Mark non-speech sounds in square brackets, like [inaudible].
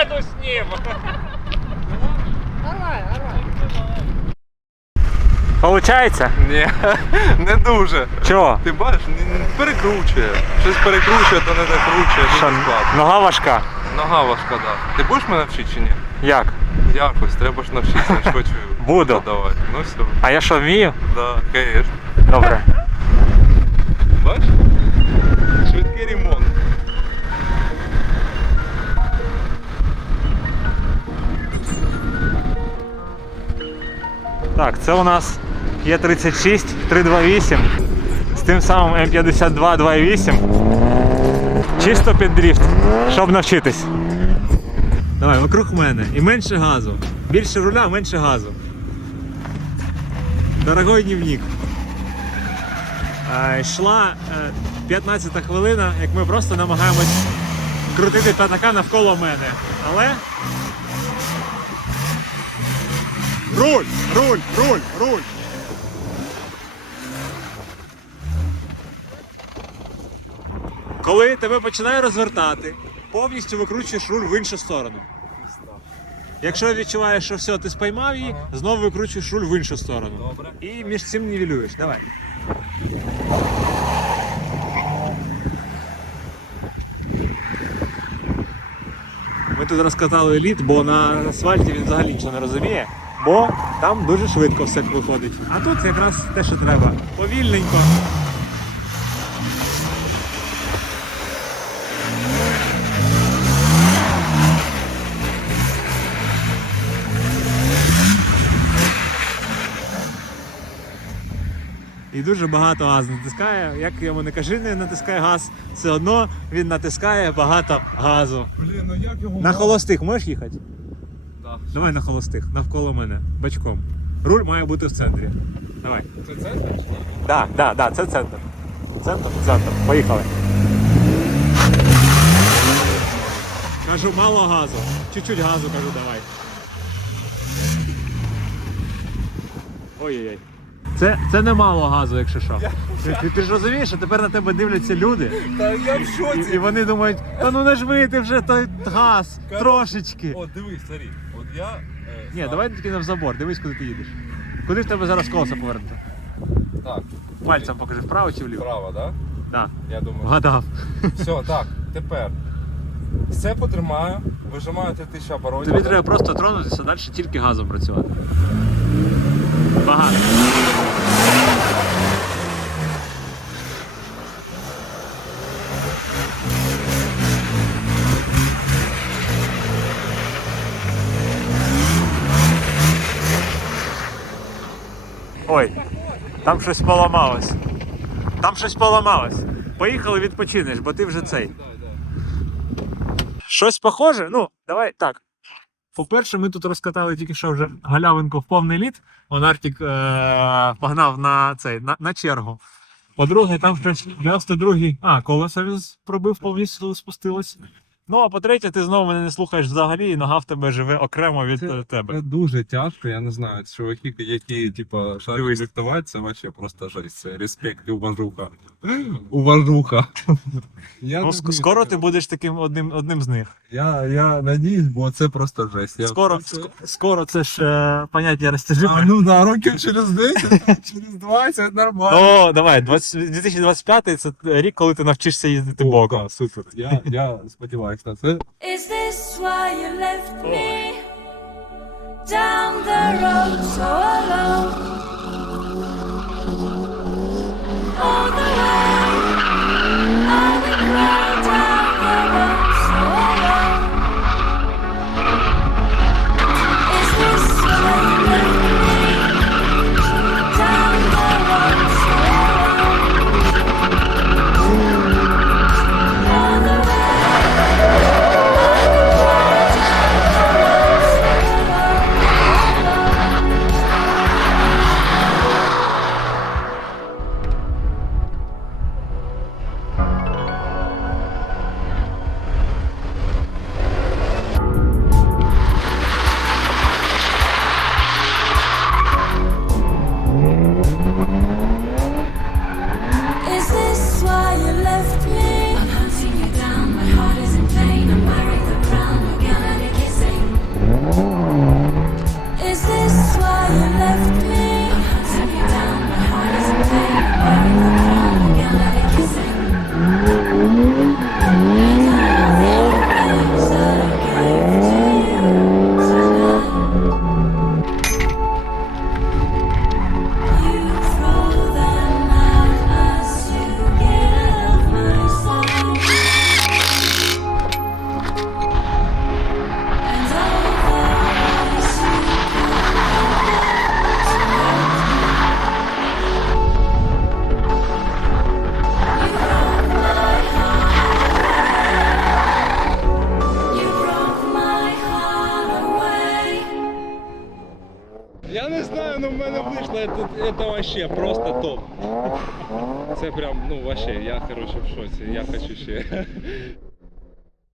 не поеду с ним. Получається? Ні, [laughs] не дуже. Чого? Ти бачиш, н- н- перекручує. Щось перекручує, то не докручує, дуже Що, складно. нога важка. Нога важка, да. Ти будеш мене вчити чи ні? Як? Якось, треба ж навчитися, я ж [laughs] хочу. Буду. Давай. Ну все, А я що вмію? да, конечно. Добре. Так, це у нас є 36 328 з тим самим М52 2.8. Чисто під дріфт, щоб навчитись. Давай, вокруг мене. І менше газу. Більше руля, менше газу. Дорогой дневник. А, йшла е, 15 хвилина, як ми просто намагаємось крутити п'ятака навколо мене. Але Руль, руль, руль, руль. Коли тебе починає розвертати, повністю викручуєш руль в іншу сторону. Якщо відчуваєш, що все, ти спіймав її, знову викручуєш руль в іншу сторону. Добре. І між цим нівелюєш. Давай. Ми тут розкатали еліт, бо на асфальті він взагалі нічого не розуміє, бо там дуже швидко все виходить. А тут якраз те, що треба. Повільненько. І дуже багато газ натискає. Як йому не кажи, не натискає газ, все одно він натискає багато газу. Блін, ну як його На холостих можеш їхати? Да. Давай на холостих, навколо мене, бачком. Руль має бути в центрі. Давай. Це центр? Так, так, да, це центр. Центр, центр. Поїхали. Кажу, мало газу. Чуть-чуть газу кажу, давай. Ой-ой-ой. Це, це не мало газу, якщо що. Ти, ти, ти ж розумієш, що тепер на тебе дивляться люди, Та я в шоці. і вони думають, та ну нажми ти вже той газ Короче, трошечки. О, дивись, смотри. От я. Е, Ні, сам- давай тільки в забор, дивись, куди ти їдеш. Куди в тебе зараз колесо повернуто? Так, Пальцем покажи, вправо чи вліво? право, да? Да. Я думаю. Вгадав. Все, так, тепер. Все потримаю, вижимаю 3000 оборотів. Тобі треба просто тронутися, далі тільки газом працювати. Багато. Ой, там щось поламалось. Там щось поламалось. Поїхали відпочинеш, бо ти вже цей. Щось похоже? Ну, давай так. По-перше, ми тут розкатали тільки що вже галявинку в повний літ. Он Артік е- погнав на цей, на, на чергу. По-друге, там щось 92-й. А, колесо він пробив повністю спустилось. Ну, а по-третє, ти знову мене не слухаєш взагалі, і нога в тебе живе окремо від е, тебе. Це дуже тяжко, я не знаю. Чуваки, які, типа, шарять диктувати, це вообще просто жесть. Це респект і уважуха. [gasps] Уважуха. [laughs] Я, Ну, скоро ти будеш таким одним, одним з них. Я, я надіюсь, бо це просто жесть. Я Скоро, просто- ск- скоро це ж е, поняття розтяжиме. А, ну да, років через 10, [laughs] через 20 нормально. Ну, давай, 20, 2025 це рік, коли ти навчишся їздити О, боком. супер. Я, я сподіваюся Is this why you left oh. me? Down the road so alone? All the way. Не в мене вийшло. Це вообще просто топ. Це прям, ну вообще, я короче в шоці. Я хочу ще.